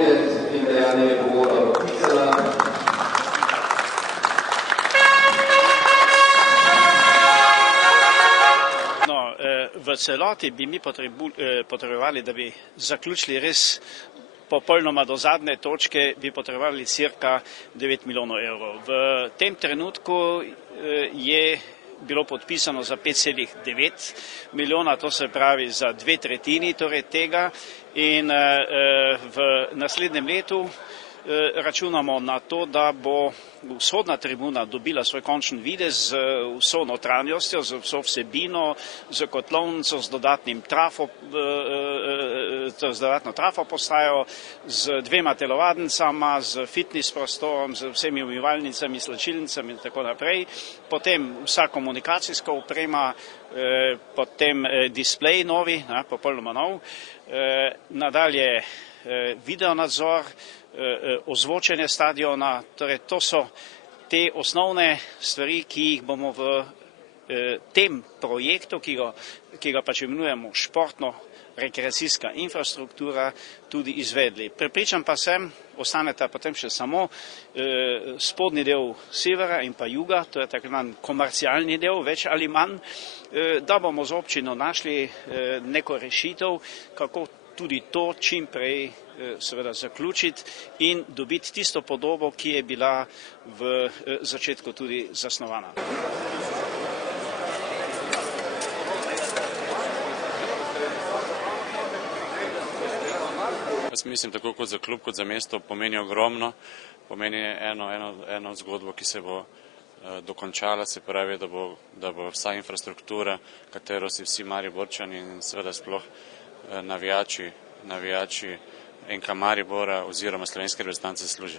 gospodje in dejanje Bogoda Picala. V celoti bi mi potrebovali, da bi zaključili res popolnoma do zadnje točke, bi potrebovali cirka 9 milijonov evrov. V tem trenutku je bilo podpisano za 5,9 milijona, to se pravi za 2/3 torej tega, in v naslednjem letu računamo na to, da bo vzhodna tribuna dobila svoj končni videz z vso notranjostjo, z vso vsebino, z kotlovnico, z dodatno trafo postajo, z 2 telovadnicama, z fitness prostorom, z vsemi umivalnicami, slačilnicami in tako naprej. Potem vsa komunikacijska oprema, potem displej novi, popolnoma nov, nadalje videonadzor, ozvočenje stadiona, torej to so te osnovne stvari, ki jih bomo v tem projektu, ki ga pač imenujemo športno-rekreacijska infrastruktura, tudi izvedli. Prepričan pa sem, ostaneta potem še samo spodnji del severa in pa juga, to je tako imenovan komercialni del, več ali manj, da bomo z občino našli neko rešitev, kako tudi to čim prej seveda zaključiti in dobiti tisto podobo, ki je bila v začetku tudi zasnovana. Jaz mislim, tako kot za klub, kot za mesto, pomeni ogromno, pomeni eno zgodbo, ki se bo dokončala, se pravi, da bo vsa infrastruktura, katero si vsi Mariborčani in seveda sploh navijači NK Maribora oziroma slovenske reprezentanci služijo.